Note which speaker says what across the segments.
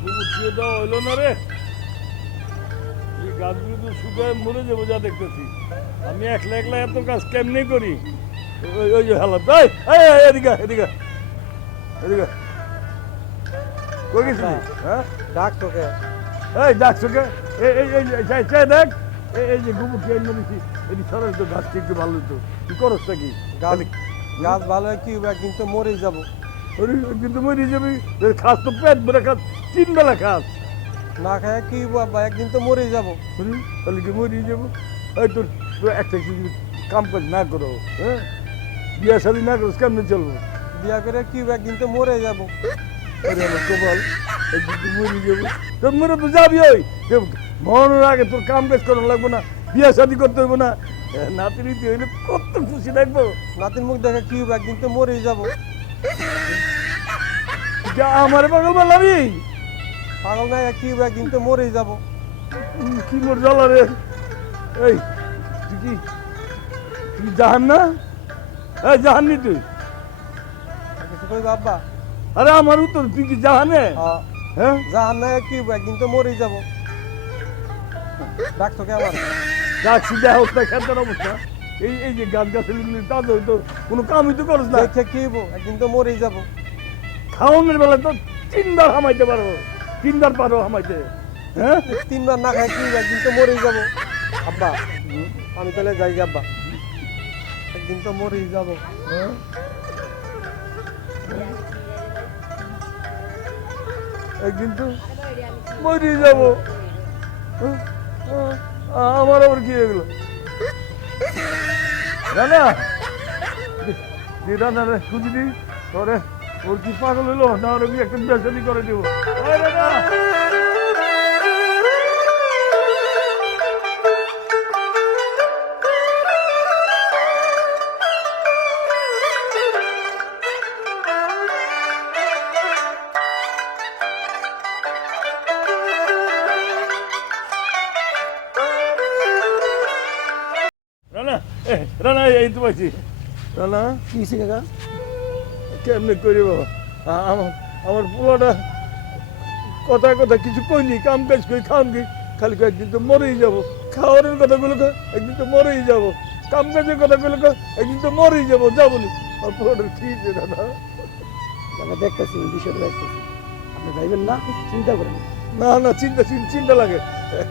Speaker 1: গুবুটিওটা হইল না রে। এই গাছগুলো তো শুকায় মরে যাব যা দেখতেছি। আমি একলা একলা এত কাজ কেমনি করি? ওই ওই যে এই এই, এই, এদিকে এদিকে এদিকে। কই গেছিলি? হ্যাঁ?
Speaker 2: ডাক তোকে।
Speaker 1: এই চাই চাই দেখ। এই এই যে এটি তো একটু ভালো হতো কি করস কি
Speaker 2: গাছ গাছ ভালো হয় কি হবে একদিন তো যাব।
Speaker 1: কিন্তু মরে যাবি। খাস তো পেট ভরে খাস তিন বেলা খাস।
Speaker 2: না খায় কি আব্বা? একদিন তো মরেই যাব।
Speaker 1: তাহলে কি মরে যাব? এই তোর একটা কিছু কাম কাজ না করো হ্যাঁ? বিয়া শাদি না করো কেমনে চলবো?
Speaker 2: বিয়া করে কি একদিন তো মরে যাব।
Speaker 1: কপাল একদিন তুই মরে যাব। তোর মরে তো যাবি ওই। মরণের আগে তোর কাম কাজ করা লাগবো না বিয়া শাদি করতে হইবো না। এ, নাতি রীতি হইলে কত খুশি থাকব।
Speaker 2: নাতির মুখ দেখে কি একদিন তো মরেই যাব।
Speaker 1: যা আমার পাগল বললামি
Speaker 2: পাগল নাই কি হবে? একদিন তো মরেই যাব।
Speaker 1: কি মোর জ্বালা রে? এই তুই কি তুই জাহান না? এই জাহাননি তুই।
Speaker 2: আব্বা?
Speaker 1: আরে আমার উত্তর তুই কি জাহানে?
Speaker 2: হ্যাঁ? জাহান নাই কি হবে? একদিন তো মরেই যাব। ডাক তোকে আবার?
Speaker 1: যাচ্ছি যা অবস্থা খেতের অবস্থা। এই এই যে গাছ গাছের তাদের হয়তো কোনো কামই তো করস না।
Speaker 2: দেখে কি একদিন তো মরেই যাব।
Speaker 1: খাওয়ানোর বেলা তো তিনবার হামাইতে পারো তিনবার পারো হামাইতে। হ্যাঁ?
Speaker 2: তিনবার না খায় কি একদিন তো মরেই যাব। আব্বা আমি তাহলে যাই আব্বা। একদিন তো মরেই যাব।
Speaker 1: হ্যাঁ? একদিন তো মরে যাব। হ্যাঁ? হ্যাঁ? আমার আবার কি এগুলো রানা দি রানা রে দি তোরে ওর কি পাগল হলো? না ওর আমি একটা বেসানি করে দেবো। ওই রানা রানা এই তো পাইছি। রানা
Speaker 2: কি হয়েছে কাকা?
Speaker 1: কেমনে করি বাবা? আমার আমার পোলাটা কথা কথা কিছু কইনি কাম কাজ করি খাম কি খালি একদিন তো মরেই যাব। খাওয়ারের কথাগুলো একদিন তো মরেই যাব। কাম কাজের কথাগুলো কয় একদিন তো মরেই যাব যা বলি আমার পোলাটার কি যে দাদা
Speaker 3: আমরা দেখতেছি বিষয়টা দেখতেছি। আপনি ভাইবেন না? চিন্তা করেন না।
Speaker 1: না না চিন্তা চিন্তা লাগে।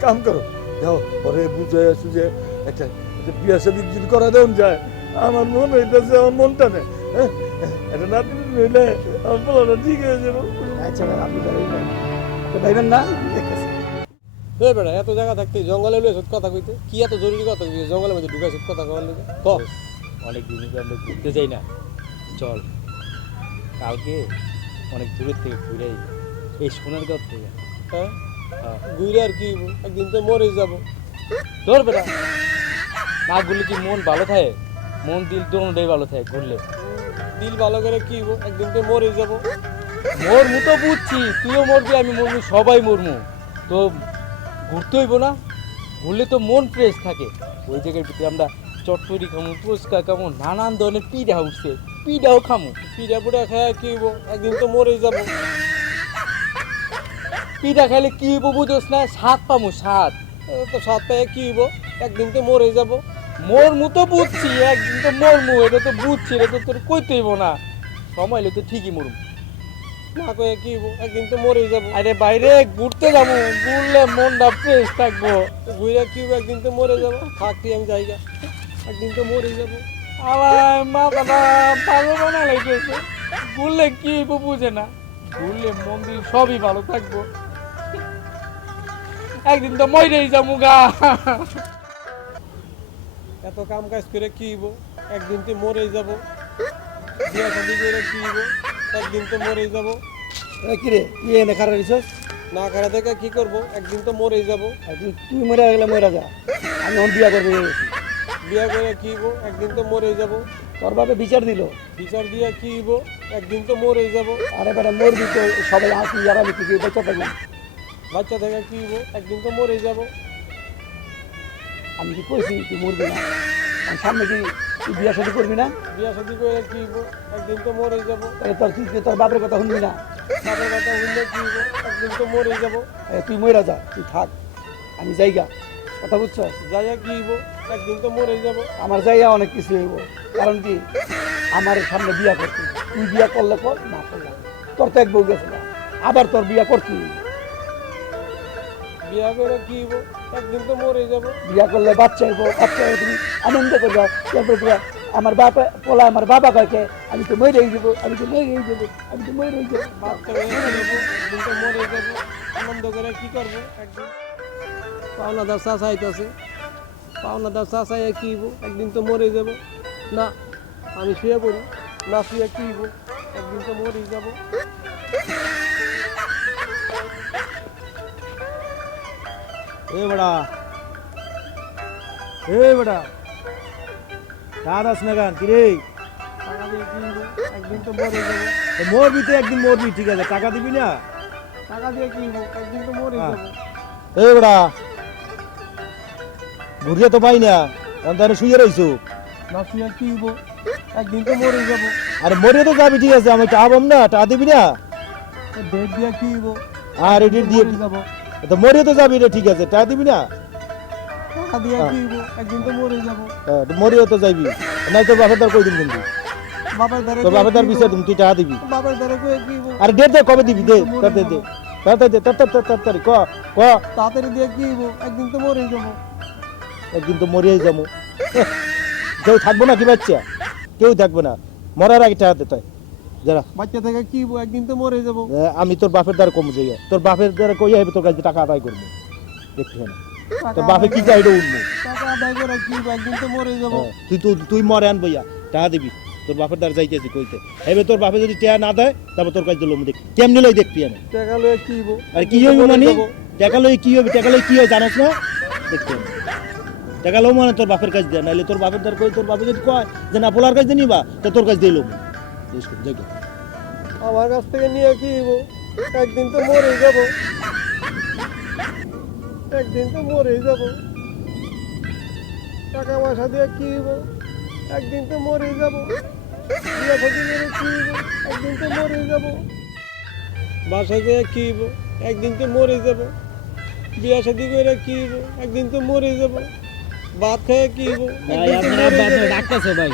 Speaker 1: কাম করো যাও পরে বুঝে সুঝে একটা একটা বিয়া শাদি যদি করা দেন যায় আমার মন হইতেছে আমার মনটা নেই হ্যাঁ? এটা না হইলে আমার পোলাটা ঠিক হয়ে যাব।
Speaker 3: আচ্ছা আপনি ভাইবেন না? দেখতেছি।
Speaker 2: এ বেড়া এত জায়গা থাকতে জঙ্গলে লয়ে সত্যি কথা কইতে কি এত জরুরি কথা কইতে জঙ্গলের মধ্যে ঢুকে সত্যি কথা কওয়ার লেগে? ক?
Speaker 4: অনেক দিন ধরে আমরা ঘুরতে যাই না। চল কালকে অনেক দূরের থেকে ঘুরে। এই সোনারগাঁও থেকে।
Speaker 2: হ্যাঁ?
Speaker 4: হ্যাঁ।
Speaker 2: ঘুরে আর কি? একদিন তো মরেই যাব।
Speaker 4: তোর বেটা। না ঘুরলে কি মন ভালো থাকে? মন দিল দোনোটাই ভালো থাকে ঘুরলে।
Speaker 2: দিল ভালো করে কি? একদিন তো মরেই যাব।
Speaker 4: মোর মু তো বুঝছি, তুইও মরবি, আমি মরবো, সবাই মরমু। তো ঘুরতে হইব না। ঘুরলে তো মন ফ্রেশ থাকে। ওই জায়গার ভিতরে আমরা চটপটি খামু ফুচকা খামু, নানান ধরনের পিঠা উঠছে। পিঠাও খামু।
Speaker 2: পিঠা পুটা খায় কি হইবো? একদিন তো মরেই যাব।
Speaker 4: পিঠা খাইলে কি হইব বুঝোস না? স্বাদ পামু, স্বাদ।
Speaker 2: তো সাত পায়ে কি হইবো? একদিন তো মরেই যাব।
Speaker 4: মোর মু তো বুঝছি একদিন তো মোর মু এটা তো বুঝছি এটা তো তোর কইতে হইব না। সময় তো ঠিকই মরুম।
Speaker 2: না কয়ে কি হইবো? একদিন তো মরেই যাব।
Speaker 4: আরে বাইরে ঘুরতে যাব ঘুরলে মনটা ফ্রেশ থাকব।
Speaker 2: ঘুরে কি হইবো? একদিন তো মরে যাব থাকতে আমি জায়গা একদিন তো মরেই যাব।
Speaker 4: আমার মাথাটা ভালো বানা লাগতেছে। ঘুরলে কি হইব বুঝে না। ঘুরলে মন্দির সবই ভালো থাকব। একদিন তো মরেই যাব গা।
Speaker 2: এত কাম কাজ করে কি হইবো? একদিন তো মরেই যাব। বিয়া শাদি করে কি হইবো? একদিন তো মরেই যাব।
Speaker 3: কি রে? ইয়ে এনে খারাপ রিসোর্স
Speaker 2: না খারা থেকে কি করব? একদিন তো মরেই যাব।
Speaker 3: তুই মরে গেলে মরে যা। আমি এখন বিয়া করব।
Speaker 2: বিয়া করে কি হইবো? একদিন তো মরেই যাব।
Speaker 3: তোর বাপে বিচার দিল।
Speaker 2: বিচার দিয়ে কি হইব? একদিন তো মরেই যাব।
Speaker 3: আরে বেটা মরবি তো সবাই আসি আর আমি তুই বেঁচে থাকবি
Speaker 2: বাচ্চা থেকে কি হইব? একদিন তো মরেই যাব।
Speaker 3: আমি কি কইছি তুই মরবি না? সামনে কি তুই বিয়া শাদি করবি না?
Speaker 2: বিয়া শাদি করে কি হইব? একদিন তো মরেই যাব।
Speaker 3: তাহলে তোর তুই তোর বাপের কথা শুনবি না?
Speaker 2: বাপের কথা শুনলে কি একদিন তো মরে যাব।
Speaker 3: তুই মইরা যা তুই থাক। আমি যাইগা। কথা বুঝছ?
Speaker 2: যাইয়া কি হইব? একদিন তো মরে যাব।
Speaker 3: আমার জায়গা অনেক কিছু হইব। কারণ কি? আমার সামনে বিয়া করতে। তুই বিয়া করলে কর না করলে তোর তো এক বউ গেছে আবার তোর বিয়া করতে হইব।
Speaker 2: বিয়া করে কি হইব একদিন তো মরে যাব।
Speaker 3: বিয়া করলে বাচ্চা হইব বাচ্চা হইলে তুমি আনন্দ করবে। তারপরে তুমি আমার বাবা পোলা আমার বাবা কাকে আমি তো মরে যাব আমি তো মরে যাব আমি তো মরে যাব।
Speaker 2: বাচ্চা হয়ে যাব একদিন তো মরে যাব। আনন্দ করে কি করব একদিন? পাওনাদার চাষা আইতাছে। পাওনাদার চাষা কি হইব একদিন তো মরে যাব। না আমি শুয়ে পড়ি। না শুয়ে কি হইব একদিন তো মরে যাব।
Speaker 5: এ বেড়া এ বেড়া কিরে
Speaker 2: হইব একদিন তো মরে যাব
Speaker 5: মরবি তো একদিন মরবি ঠিক আছে। টাকা দিবি না?
Speaker 2: টাকা দিয়ে কি একদিন তো মরে। যাব
Speaker 5: এ বেড়া ঘুরিয়ে তো পাই না। অন্তানে শুয়ে রইছো
Speaker 2: না শুয়ে কি হইব একদিন তো মরে যাব
Speaker 5: আর মরে তো যাবি ঠিক আছে। আমি টাকা পাম না টাকা দিবি না?
Speaker 2: ডেট দিয়ে কি হইব?
Speaker 5: আর এটির দিয়ে
Speaker 2: যাব।
Speaker 5: তো মরে তো যাবি রে ঠিক আছে টাকা দিবি না?
Speaker 2: একদিন তো মরে যাব।
Speaker 5: হ্যাঁ, মরেও তো যাইবি। নাই তোর বাপের দ্বার কই দিবি কিন্তু?
Speaker 2: দ্বারে
Speaker 5: তোর বিচার তুই টাকা দিবি।
Speaker 2: দ্বারে কি
Speaker 5: আর ডেট দে কবে দিবি? দে তার দে। দে তাড়াতাড়ি দে তাড়াতাড়ি তাড়াতাড়ি ক ক।
Speaker 2: তাড়াতাড়ি দিয়ে কি হইব? একদিন তো মরে যাব।
Speaker 5: একদিন তো মরিয়াই যাব। কেউ থাকব না কি বাচ্চা? কেউ থাকবে না। মরার আগে টাকা দিতে হয় যারা
Speaker 2: বাচ্চা থেকে কি একদিন তো মরে যাব।
Speaker 5: আমি তোর বাপের দ্বারা কম যাই তোর বাপের দ্বারা কই আইবে তোর কাছে টাকা আদায় করব। দেখতে হবে না। তোর বাপে কি উঠবো?
Speaker 2: টাকা আদায় করে কি একদিন তো মরে যাব।
Speaker 5: তুই তুই তুই মরে আন বইয়া টাকা দিবি। তোর বাপের দ্বারা যাইতেছি কইতে। এবার তোর বাপে যদি টাকা না দেয় তারপর তোর কাছে লোম দেখ কেমনি লই দেখবি না
Speaker 2: টাকা লয়ে কি হইব?
Speaker 5: আর কি হইব মানে? টাকা লই কি হবে টাকা লই কি হয় জানাস না? দেখতে হবে টাকা লো মানে তোর বাপের কাছে দেয় নাহলে তোর বাপের দ্বার কই? তোর বাপে যদি কয় যে না পোলার কাছে নিবা তো তোর কাছে দিয়ে লোম। দেখ।
Speaker 2: আমার কাছ থেকে নিয়ে কি একদিন তো মরে যাব। একদিন তো মরে যাব। টাকা পয়সা দিয়ে কি একদিন তো মরে যাব। বিয়ে করে কি একদিন তো মরে যাব। বাসা দিয়ে কি একদিন তো মরে যাব। বিয়ে শাদী করে কি একদিন তো মরে যাব। ভাত খেয়ে কি
Speaker 4: ডাকতেছে ভাই।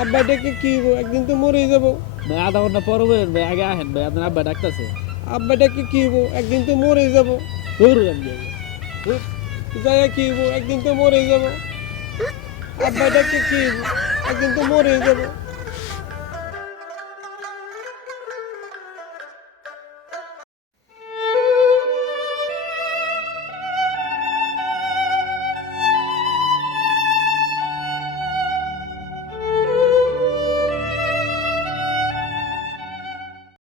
Speaker 2: আব্বা ডেকে কি একদিন তো মরেই যাব।
Speaker 4: ভাই আধা ঘণ্টা পরে বলেন ভাই আগে আহেন ভাই আপনার আব্বা ডাকতেছে।
Speaker 2: আব্বা ডেকে কি হইব? একদিন তো মরেই যাব।
Speaker 4: আমি যাই।
Speaker 2: কি হইব? একদিন তো মরেই যাব। আব্বা ডেকে কি হইব? একদিন তো মরেই যাব।